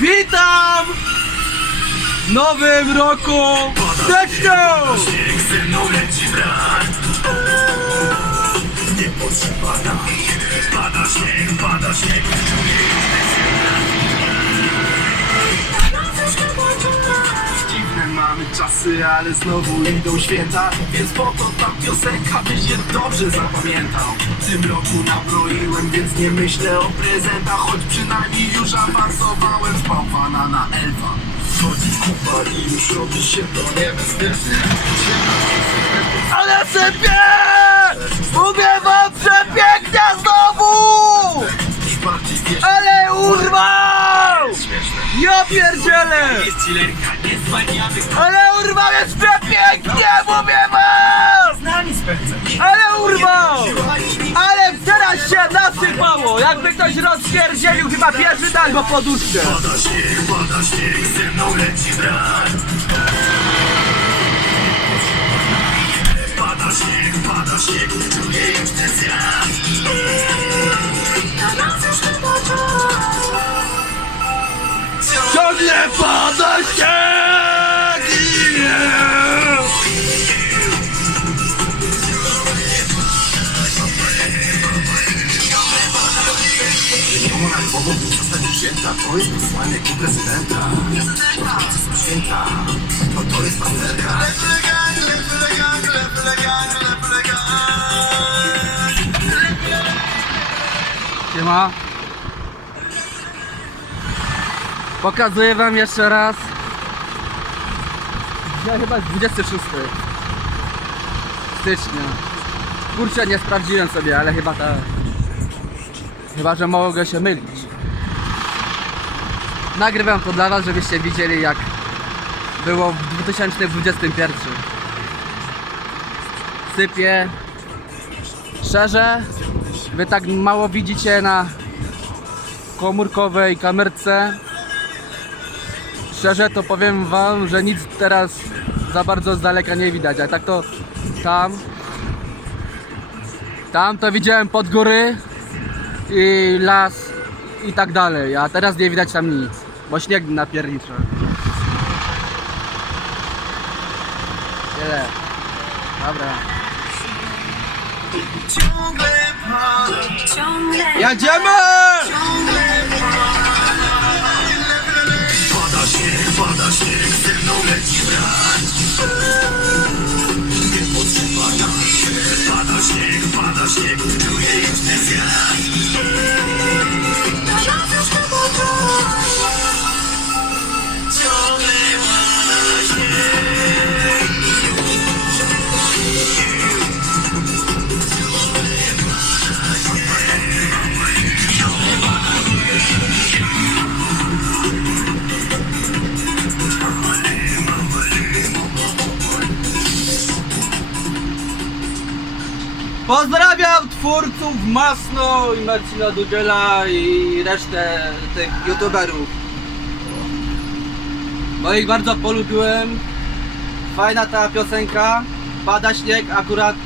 Witam! W nowym roku. Brat Nie potrzeba nam. Pada śnieg, pada śnieg Dziwne czasy, ale znowu idą święta Więc po to ta piosenka, byś je dobrze zapamiętał W tym roku nabroiłem, więc nie myślę o prezentach Choć przynajmniej już awansowałem z bałwana na elfa Chodzi kupa i już robi się to niebezpieczne Ale sypie! Mówię wam przepięknie znowu! Już bardziej wiesz, Ale urwał! Ja pierdzielę! Ale urwał jest przepięknie, mówię wam! Z nami Ale urwał! Ale teraz się nasypało! Jakby ktoś rozpierdzielił chyba pierzyna albo poduszkę. Pada śnieg, pada śnieg, ze mną leci brat jest posłanie ku prezydenta Święta, to to jest pasterka Siema. Pokazuję wam jeszcze raz. Ja chyba jest 26 stycznia. Kurczę, nie sprawdziłem sobie, ale chyba tak. Chyba, że mogę się mylić. Nagrywam to dla was, żebyście widzieli jak było w 2021. Sypie. Szczerze, Wy tak mało widzicie na komórkowej kamerce. Szczerze to powiem wam, że nic teraz za bardzo z daleka nie widać, a tak to tam tam to widziałem pod góry i las i tak dalej, a teraz nie widać tam nic, bo śnieg napiernicza. Tyle. Dobra. Jedziemy! Pada śnieg, pada śnieg, ze mną leci brat Nie potrzeba nam Pada śnieg, pada śnieg, czuję już ten zjazd Pozdrawiam twórców Masno i Marcina Dudziela i resztę tych youtuberów. Bo ich bardzo polubiłem. Fajna ta piosenka. Pada śnieg akurat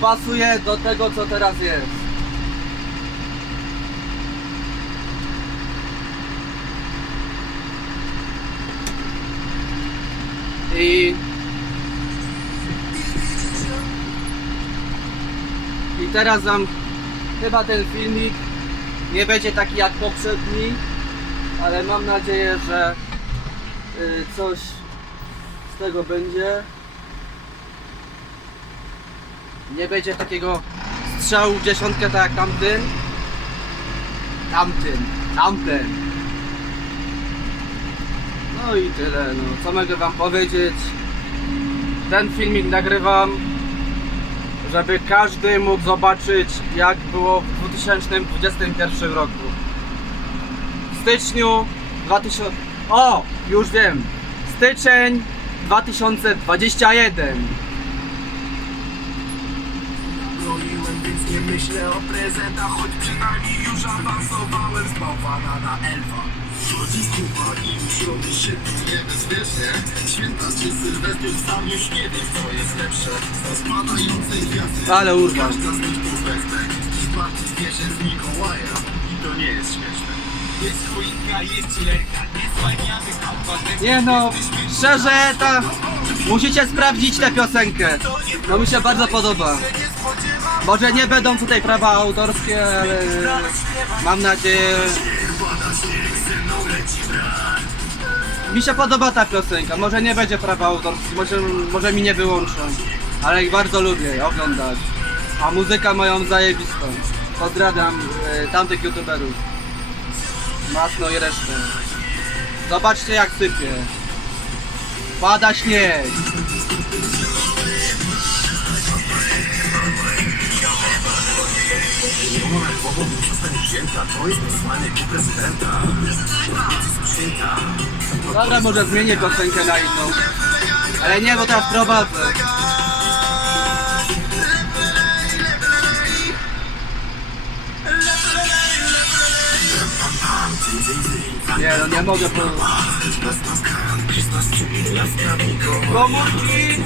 pasuje do tego co teraz jest. I I teraz wam chyba ten filmik nie będzie taki jak poprzedni, ale mam nadzieję, że y, coś z tego będzie. Nie będzie takiego strzału w dziesiątkę tak jak tamtym. Tamtym, tamten. No i tyle, no co mogę wam powiedzieć. Ten filmik nagrywam żeby każdy mógł zobaczyć jak było w 2021 roku. W styczniu 2000... O! Już wiem! Styczeń 2021 Broiłem, więc nie myślę o prezentach Choć przynajmniej już awansowałem z bałwana na elfa Chodzi kupa i już robi się tu niebezpiecznie Święta czy Sylwester sam już nie wiem co jest lepsze. Spadającej gwiazdy. Ale urwał. Każda z nich to wezmę. Dziś bardziej wierzę z Mikołaja I to nie jest śmieszne. Jest choinka, jest cilerka, kompa Nie no, szczerze, ta... Musicie sprawdzić tę piosenkę. No mi się bardzo podoba. Może nie będą tutaj prawa autorskie, ale mam nadzieję... Mi się podoba ta piosenka, może nie będzie prawa autorskie, może, może mi nie wyłączą, ale ich bardzo lubię oglądać. A muzykę mają zajebistą. Pozdrawiam e, tamtych youtuberów. Masno i resztę. Zobaczcie jak sypie. Pada śnieg. To jest posłanie ku prezydenta Święta Dobra, może zmienię piosenkę na inną. Ale nie, bo teraz prowadzę. Nie, no nie mogę po... Komórki!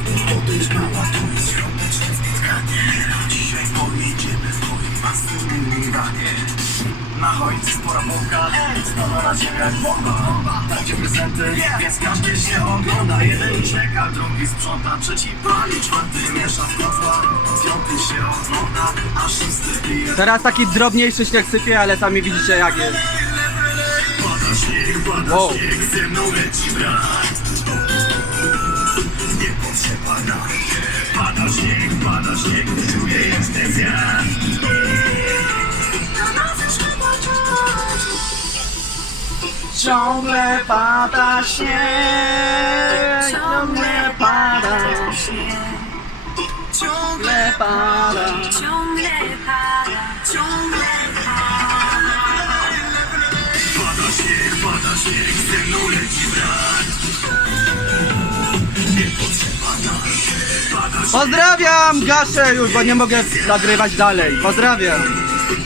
Dzisiaj pojedziemy w moim własnym Na choince spora bułka, stała na ziemię jak bomba Takie prezenty, więc każdy się ogląda. Jeden czeka, drugi sprząta, trzeci pali Czwarty miesza w kotła, piąty się ogląda A szósty pije. Teraz taki drobniejszy śnieg sypie, ale sami widzicie jak jest. Pada śnieg, pada Wow. śnieg, ze mną leci brat. Nie potrzeba na mnie Pada śnieg, pada śnieg, czuję jestem zjadł Ciągle pada śnieg, ciągle pada, ciągle pada. Ciągle pada, ciągle Pada śnieg, pada śnieg, ze mną leci brat Nie potrzeba Pada Pozdrawiam, gaszę już, bo nie mogę nagrywać dalej. Pozdrawiam.